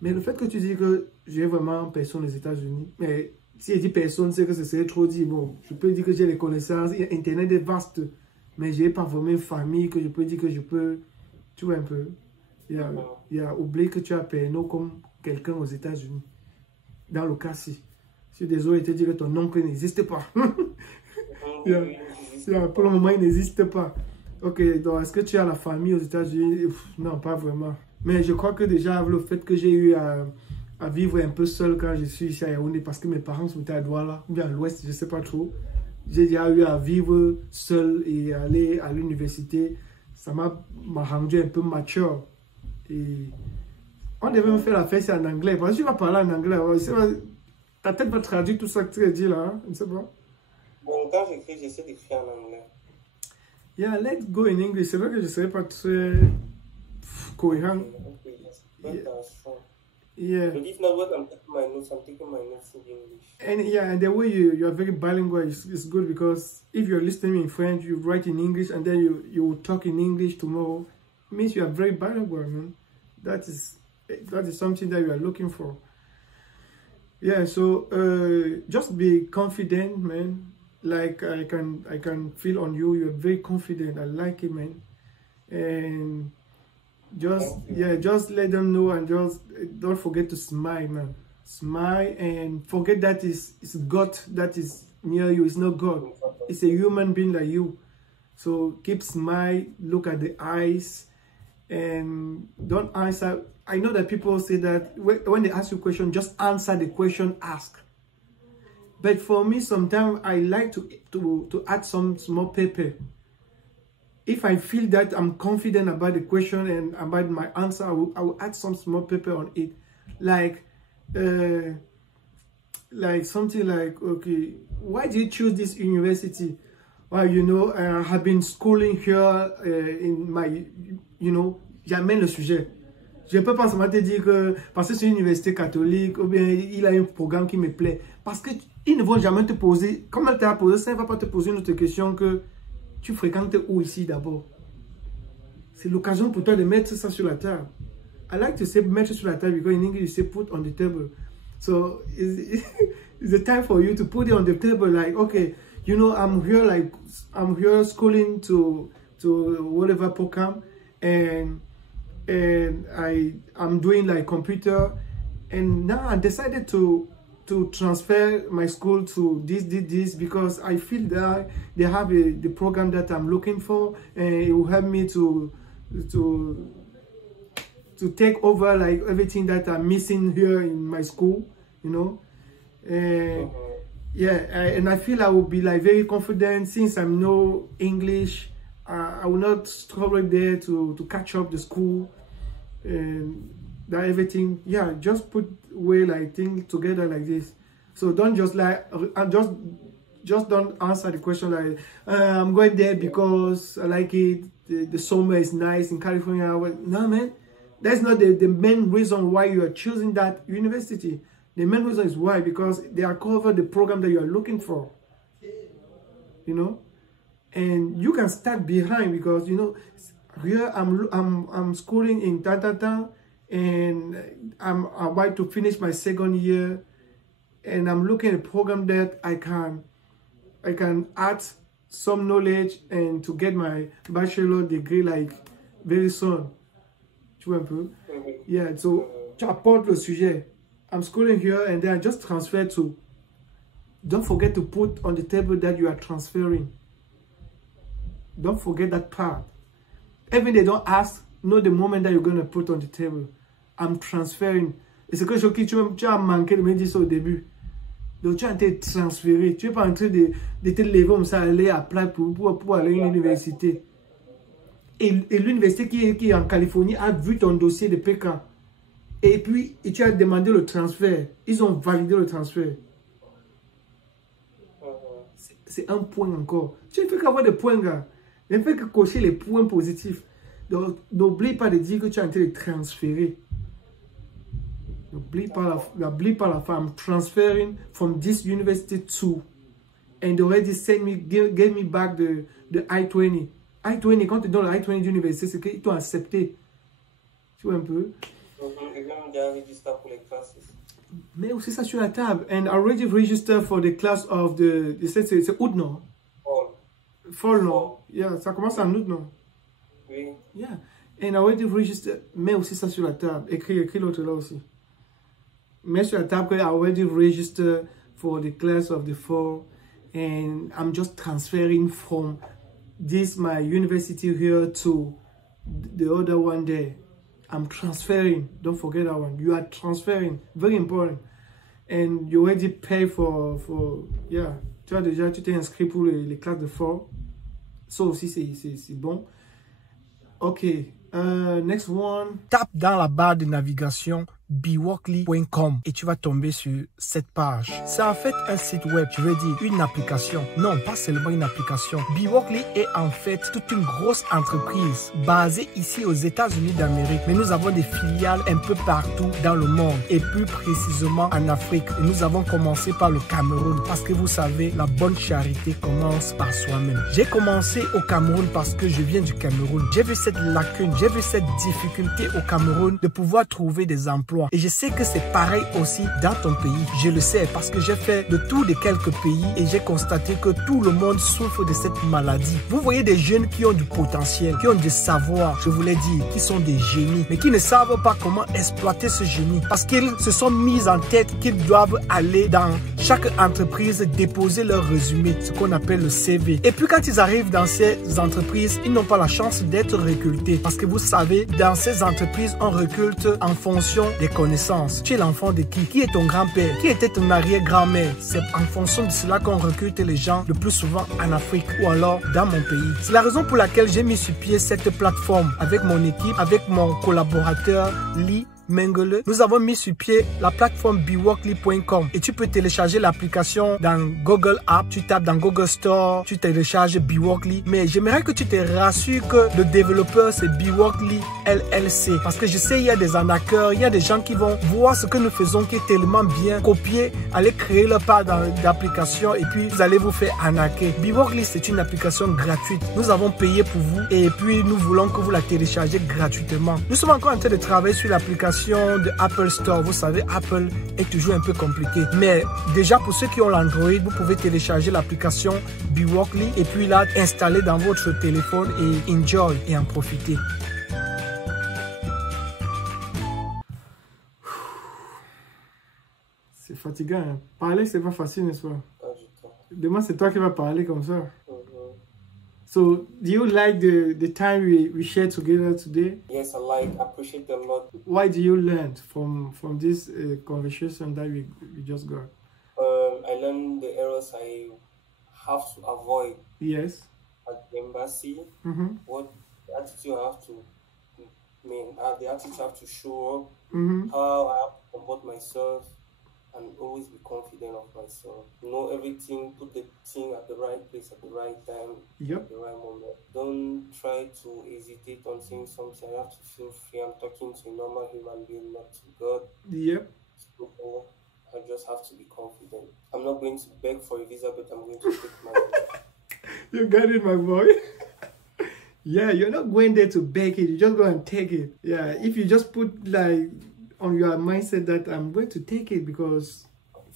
Mais le fait que tu dis que j'ai vraiment personne aux États-Unis, mais si je dis personne, c'est que ce serait trop dit. Bon, je peux dire que j'ai les connaissances. Internet est vaste. Mais je n'ai pas vraiment une famille que je peux dire que je peux. Tu vois un peu. Il y a oublié que tu as Peno comme quelqu'un aux États-Unis. Dans le cas-ci. Je suis désolé de te dire que ton oncle n'existe pas. Pour le moment, il n'existe pas. Ok, donc est-ce que tu as la famille aux États-Unis? Non, pas vraiment. Mais je crois que déjà, le fait que j'ai eu à vivre un peu seul quand je suis ici à Yaoundé, parce que mes parents sont à Douala, ou bien à l'ouest, je ne sais pas trop. J'ai déjà eu à vivre seul et aller à l'université. Ça m'a rendu un peu mature. Et on devait me faire la fête en anglais. Parce que tu vas parler en anglais. Ta tête va traduire tout ça que tu as dit là. Hein? Je ne sais pas. Bon, quand j'écris, j'essaie d'écrire en anglais. Yeah, let's go in English. C'est vrai que je ne serais pas très cohérent. Yeah. But if not what I'm taking my notes in English. And yeah, and the way you are very bilingual is good, because if you're listening in French, you write in English, and then you will talk in English tomorrow. It means you are very bilingual, man. That is something that you are looking for. Yeah, so just be confident, man. Like I can feel on you, you're very confident. I like it, man. And just let them know, and just don't forget to smile, man. Smile and forget that it's God that is near you. It's not God. It's a human being like you. So keep smile, look at the eyes, and don't answer. I know that people say that when they ask you a question, just answer the question asked. But for me, sometimes I like to add some small paper. If I feel that I'm confident about the question and about my answer, I will add some small paper on it. Like something like, okay, why did you choose this university? Well, you know, I have been schooling here in my, you know, j'amène le sujet. Je ne peux pas seulement te dire que parce que c'est une université catholique, ou bien il a un programme qui me plaît. Parce qu'ils ne vont jamais te poser, comme elle t'a posé ça, elle ne va pas te poser une autre question que tu fréquentes où ici d'abord. C'est l'occasion pour toi de mettre ça sur la table. I like to say mettre sur la table because in English you say put on the table. So it's the time for you to put it on the table, like, okay, you know, I'm here schooling to whatever program, and I'm doing like computer, and now I decided to transfer my school to this because I feel that they have the program that I'm looking for, and it will help me to take over like everything that I'm missing here in my school, you know. And yeah, and I feel I will be like very confident since I know English. I will not struggle there to catch up the school, and that everything, yeah, just put way like things together like this. So don't just like just don't answer the question like I'm going there because I like it, the summer is nice in California. No, man, that's not the main reason why you are choosing that university. The main reason is why, because they are covered the program that you are looking for, you know. And you can start behind, because you know here I'm schooling in Tatata, and I'm about to finish my second year, and I'm looking at a program that I can I can add some knowledge and to get my bachelor degree like very soon. Tu vois un peu? Yeah, so tu apportes le sujet. I'm schooling here and then I just transfer to. Don't forget to put on the table that you are transferring. Don't forget that part. Even they don't ask, know the moment that you're going to put on the table. I'm transferring. Et c'est que je tu as manqué de me dire ça au début. Donc tu as été transféré. Tu n'es pas en train de te lever comme ça, aller à plat pour aller à l'université. Et l'université qui est en Californie a vu ton dossier de PK. Et puis tu as demandé le transfert. Ils ont validé le transfert. C'est un point encore. Tu ne fais qu'avoir des points, gars. Ne fais que cocher les points positifs. Donc, n'oublie pas de dire que tu es en train de transférer. N'oublie pas la fin. I'm transferring from this university to. And they already sent me, gave me back the I-20. I-20, quand tu donnes le I-20 d'université, c'est qu'ils t'ont accepté. Tu vois un peu? Et même déjà registré pour les classes. Mais aussi ça sur la table. And I already registered for the class of the... C'est août, non? Fall, non? Yeah, ça commence en août, non? Oui. Yeah. And I already registered. Mais aussi ça sur la table. Écris l'autre là aussi. Mais sur la table, I already registered for the class of the fall. And I'm just transferring from this, my university here, to the other one there. I'm transferring. Don't forget that one. You are transferring. Very important. And you already pay for yeah. Tu as déjà, tu t'es inscrit pour les classes de fall. Ça aussi, c'est bon. Ok. Next one. Tape dans la barre de navigation beworkly.com et tu vas tomber sur cette page. C'est en fait un site web, je veux dire une application. Non, pas seulement une application. Beworkly est en fait toute une grosse entreprise basée ici aux États-Unis d'Amérique. Mais nous avons des filiales un peu partout dans le monde et plus précisément en Afrique. Et nous avons commencé par le Cameroun parce que vous savez, la bonne charité commence par soi-même. J'ai commencé au Cameroun parce que je viens du Cameroun. J'ai vu cette lacune, j'ai vu cette difficulté au Cameroun de pouvoir trouver des emplois. Et je sais que c'est pareil aussi dans ton pays. Je le sais parce que j'ai fait le tour de quelques pays et j'ai constaté que tout le monde souffre de cette maladie. Vous voyez des jeunes qui ont du potentiel, qui ont du savoir, je voulais dire, qui sont des génies, mais qui ne savent pas comment exploiter ce génie parce qu'ils se sont mis en tête qu'ils doivent aller dans chaque entreprise déposer leur résumé, ce qu'on appelle le CV. Et puis quand ils arrivent dans ces entreprises, ils n'ont pas la chance d'être recrutés parce que vous savez, dans ces entreprises, on recrute en fonction des connaissances. Tu es l'enfant de qui? Qui est ton grand-père? Qui était ton arrière-grand-mère? C'est en fonction de cela qu'on recrute les gens le plus souvent en Afrique ou alors dans mon pays. C'est la raison pour laquelle j'ai mis sur pied cette plateforme avec mon équipe, avec mon collaborateur Lee Mengele. Nous avons mis sur pied la plateforme beworkly.com et tu peux télécharger l'application dans Google App. Tu tapes dans Google Store, tu télécharges Beworkly. Mais j'aimerais que tu te rassures que le développeur c'est Beworkly LLC parce que je sais il y a des arnaqueurs, il y a des gens qui vont voir ce que nous faisons qui est tellement bien, copier, aller créer leur part d'application et puis vous allez vous faire arnaquer. Beworkly c'est une application gratuite. Nous avons payé pour vous et puis nous voulons que vous la téléchargez gratuitement. Nous sommes encore en train de travailler sur l'application de Apple Store. Vous savez, Apple est toujours un peu compliqué. Mais déjà, pour ceux qui ont l'Android, vous pouvez télécharger l'application Beworkly et puis là, installer dans votre téléphone et enjoy et en profiter. C'est fatigant. Hein? Parler, c'est pas facile, n'est-ce pas? Pas du tout. Demain, c'est toi qui vas parler comme ça. So, do you like the time we shared together today? Yes, I appreciate a lot. What do you learn from this conversation that we just got? I learned the errors I have to avoid. Yes. At the embassy, what the attitude I have to, the attitude I have to show up, how I have to comport myself, and always be confident of myself. Know everything, put the thing at the right place at the right time, at the right moment. Don't try to hesitate on saying something. I have to feel free. I'm talking to a normal human being, not to God. Yep. So I just have to be confident. I'm not going to beg for a visa, but I'm going to take my You got it, my boy. Yeah, you're not going there to beg it. You just go and take it. Yeah, if you just put like on your mindset that I'm going to take it because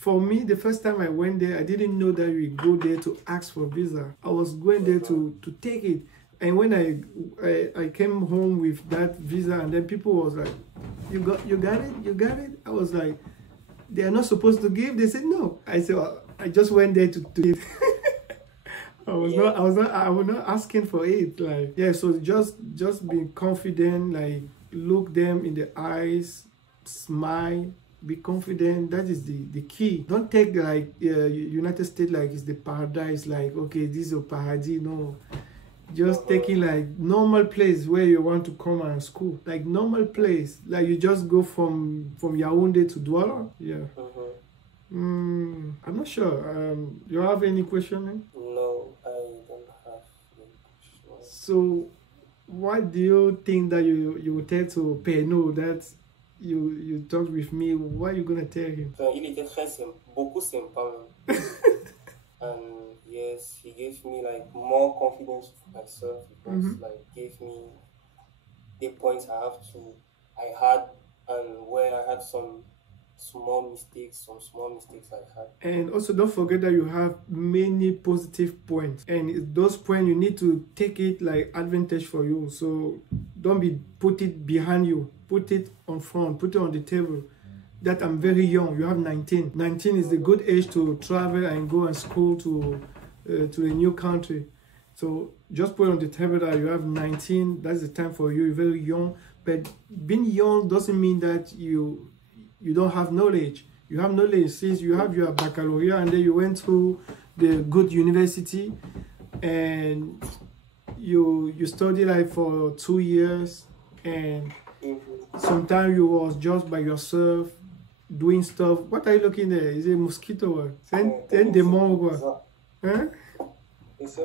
for me, the first time I went there, I didn't know that we go there to ask for visa. I was going there to take it. And when I came home with that visa, and then people was like, you got it? I was like, they are not supposed to give. They said no. I said, well, I just went there to it. I was not asking for it. Like, yeah, so just be confident, like look them in the eyes, smile, be confident. That is the key. Don't take like United States like it's the paradise, like okay, this is a paradise. No. Just taking like normal place where you want to come and school, like normal place, like you just go from Yaoundé to Douala. Yeah. I'm not sure. You have any question? No, I don't have any question. So, what do you think that you will tell to Peno that you talked with me? What are you gonna tell him? Il était très sympa, beaucoup sympa. And yes, he gave me like more confidence for myself because like gave me the points I had and where I had some small mistakes I had. And also don't forget that you have many positive points, and those points you need to take it like advantage for you. So don't put it behind you, put it on front, put it on the table. That I'm very young. You have 19. 19 is the good age to travel and go and school to a new country. So just put on the table that you have 19. That's the time for you. You're very young. But being young doesn't mean that you don't have knowledge. You have knowledge since you have your baccalaureate and then you went to the good university and you study like for 2 years, and sometimes you was just by yourself doing stuff. What are you looking there? Is it a mosquito? C'est un démon ou quoi? Hein? C'est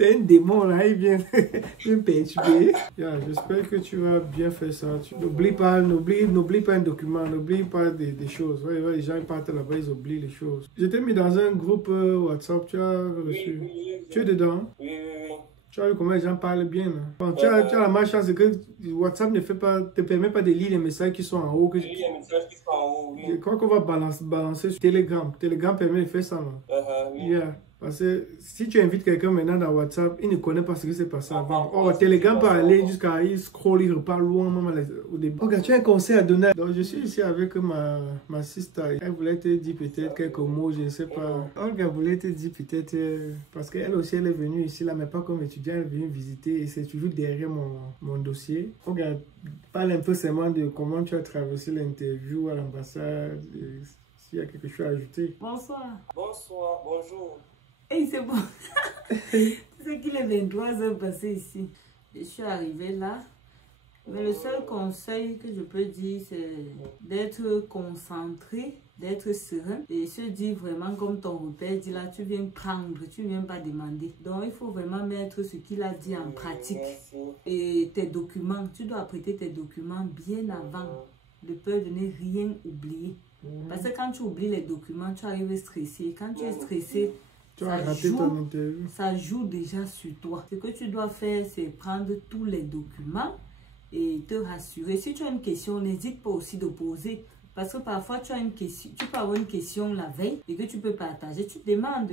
un démon là, il vient me perturber. Yeah, j'espère que tu vas bien faire ça. N'oublie pas un document, n'oublie pas des choses. Ouais, les gens partent là-bas, ils oublient les choses. Je t'ai mis dans un groupe WhatsApp, tu as reçu. Oui. Tu es dedans? Oui. Tu as vu comment les gens parlent bien là. Bon, tu as la malchance que WhatsApp ne te permet pas de lire les messages qui sont en haut. Les messages qui sont en haut, oui. Je crois qu'on va balancer sur Telegram. Telegram permet de faire ça là. Oui. Yeah. Parce que si tu invites quelqu'un maintenant dans WhatsApp, il ne connaît pas ce qui s'est passé avant. Or, Telegram peut aller jusqu'à il scroll, il repart loin même au début. Ok, tu as un conseil à donner. Donc, je suis ici avec ma sister. Elle voulait te dire peut-être quelques mots, je ne sais pas. Olga voulait te dire peut-être, parce qu'elle aussi, elle est venue ici, là, mais pas comme étudiante, elle est venue visiter et c'est toujours derrière mon dossier. Olga, parle un peu seulement de comment tu as traversé l'interview à l'ambassade, s'il y a quelque chose à ajouter. Bonsoir. Bonsoir, bonjour. Hey, c'est bon. Tu sais qu'il est 23h passé ici. Je suis arrivée là. Mais le seul conseil que je peux dire, c'est d'être concentré, d'être serein et se dire vraiment comme ton repère dit là, tu viens prendre, tu ne viens pas demander. Donc il faut vraiment mettre ce qu'il a dit en pratique. Et tes documents, tu dois prêter tes documents bien avant, de peur de ne rien oublier. Parce que quand tu oublies les documents, tu arrives stressé. Quand tu es stressé, ça joue déjà sur toi. Ce que tu dois faire, c'est prendre tous les documents et te rassurer. Si tu as une question, n'hésite pas aussi de poser. Parce que parfois, tu as une question, tu peux avoir une question la veille et que tu peux partager. Tu te demandes,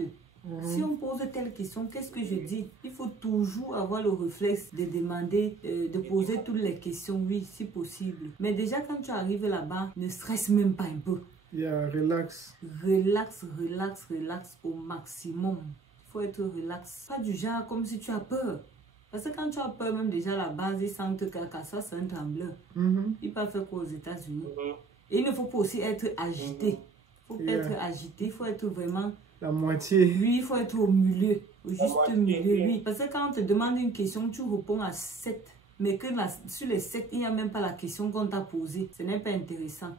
si on pose telle question, qu'est-ce que je dis? Il faut toujours avoir le réflexe de demander, de poser toutes les questions, oui, si possible. Mais déjà, quand tu arrives là-bas, ne stresse même pas un peu. Yeah, relax. Relax au maximum. Il faut être relax. Pas du genre comme si tu as peur. Parce que quand tu as peur, même déjà à la base, ils sentent que ça, c'est un trembleur. Il peut faire quoi aux États-Unis? Et il ne faut pas aussi être agité. Il faut pas être agité, il faut être vraiment... La moitié. Oui, il faut être au milieu. Juste milieu, oui. Parce que quand on te demande une question, tu réponds à 7. Mais que sur les 7, il n'y a même pas la question qu'on t'a posée. Ce n'est pas intéressant.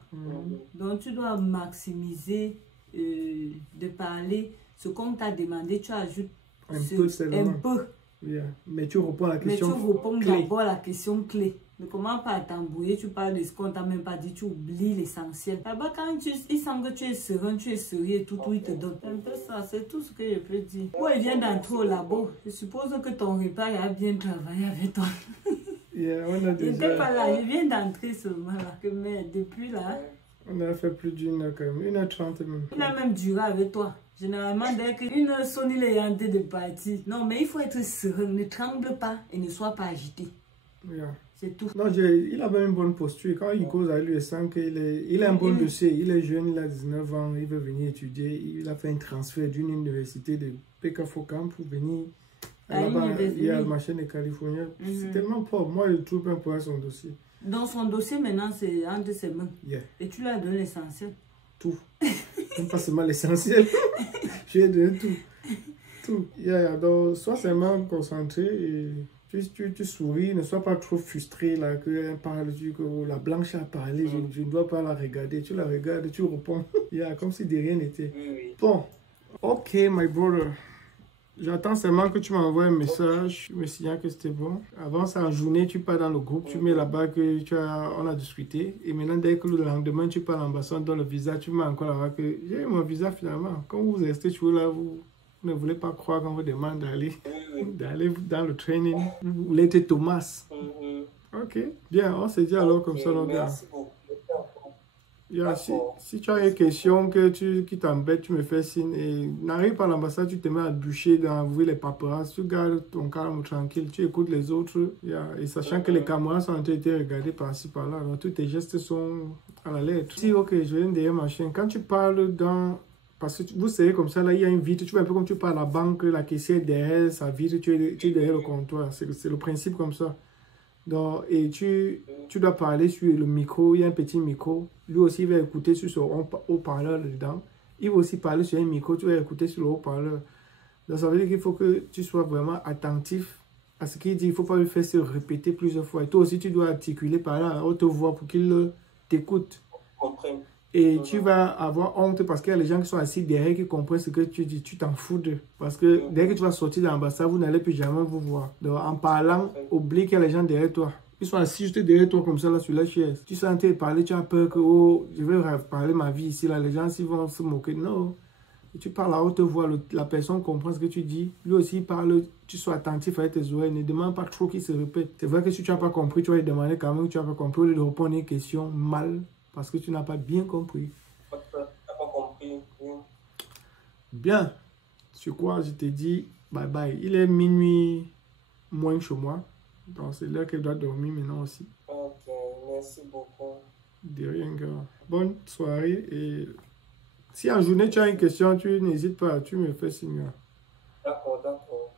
Donc, tu dois maximiser de parler. Ce qu'on t'a demandé, tu ajoutes un peu. Yeah. Mais tu réponds à la question clé. Mais tu réponds d'abord à la question clé. Ne commence pas à t'embrouiller, tu parles de ce qu'on t'a même pas dit, tu oublies l'essentiel. Là-bas, quand il semble que tu es serein, tu es sérieux, tout il te donne. Un peu ça, c'est tout ce que je peux dire. Ou il vient d'entrer au labo. Je suppose que ton repas a bien travaillé avec toi. Yeah, on a Je n'étais déjà... pas là, je viens d'entrer seulement là. Mais depuis là... On a fait plus d'une heure quand même, 1h30 même. Il a même duré avec toi. Généralement, dès qu'une heure sonne, il est en train de partir. Non, mais il faut être serein, ne tremble pas et ne sois pas agité. Yeah. C'est tout. Non, il a même une bonne posture. Quand il cause avec lui, il sent qu'il a un bon dossier. Il est jeune, il a 19 ans, il veut venir étudier. Il a fait un transfert d'une université de PK-Focam pour venir là-bas. Il y a le marché de Californie. C'est tellement pauvre. Moi, je trouve un peu à son dossier. Dans son dossier, maintenant, c'est entre ses mains. Yeah. Et tu lui as donné l'essentiel. Tout. Même pas seulement l'essentiel. Je lui ai donné tout. Tout. Donc, sois seulement concentré et tu souris. Ne sois pas trop frustré là, qu'elle parle, que la blanche a parlé, je ne dois pas la regarder. Tu la regardes, tu réponds. Comme si de rien n'était. Bon. Ok, my brother. J'attends seulement que tu m'envoies un message, tu me signales que c'était bon. Avant ça, en journée, tu pars dans le groupe, tu mets là-bas que on a discuté. Et maintenant, dès que le lendemain, tu pars à l'ambassade dans le visa, tu mets encore là-bas que j'ai eu mon visa finalement. Quand vous restez toujours là, vous ne voulez pas croire qu'on vous demande d'aller dans le training. Vous voulez être Thomas. Ok, bien, on se dit alors comme ça, nos gars. Si tu as une question qui t'embête, tu me fais signe et n'arrive pas à l'ambassade, tu te mets à bûcher, d'envoyer les paperasses, tu gardes ton calme tranquille, tu écoutes les autres. Et sachant que les caméras sont en train d'être regardées par-ci par-là, donc tous tes gestes sont à la lettre. Si, ok, je viens derrière ma chaîne. Quand tu parles parce que vous savez comme ça, là, il y a une vitre, tu vois un peu comme tu parles à la banque, la caissière derrière sa vitre, tu es derrière le comptoir. C'est le principe comme ça. Donc, et tu dois parler sur le micro, il y a un petit micro. Lui aussi, il va écouter sur son haut-parleur dedans. Il va aussi parler sur un micro, tu vas écouter sur le haut-parleur. Donc, ça veut dire qu'il faut que tu sois vraiment attentif à ce qu'il dit. Il ne faut pas lui faire se répéter plusieurs fois. Et toi aussi, tu dois articuler par là à haute voix pour qu'il t'écoute. Et tu vas avoir honte parce qu'il y a les gens qui sont assis derrière qui comprennent ce que tu dis. Tu t'en fous d'eux. Parce que dès que tu vas sortir de l'ambassade, vous n'allez plus jamais vous voir. Donc en parlant, oublie qu'il y a les gens derrière toi. Ils sont assis juste derrière toi comme ça là sur la chaise. Tu sens en train de parler, tu as peur que je vais parler ma vie ici là. Les gens s'ils vont se moquer. Non. Et tu parles à haute voix. La personne comprend ce que tu dis. Lui aussi il parle. Tu sois attentif avec tes oreilles. Ne demande pas trop qu'il se répète. C'est vrai que si tu n'as pas compris, tu vas lui demander quand même que tu n'as pas compris. Au lieu de répondre à une question mal. Parce que tu n'as pas bien compris. Bien. Sur quoi je te dis bye bye. Il est minuit moins chez moi. Donc c'est l'heure qu'elle doit dormir maintenant aussi. Ok, merci beaucoup. De rien, gars. Bonne soirée. Et si en journée tu as une question, tu n'hésites pas. Tu me fais signe. D'accord, d'accord.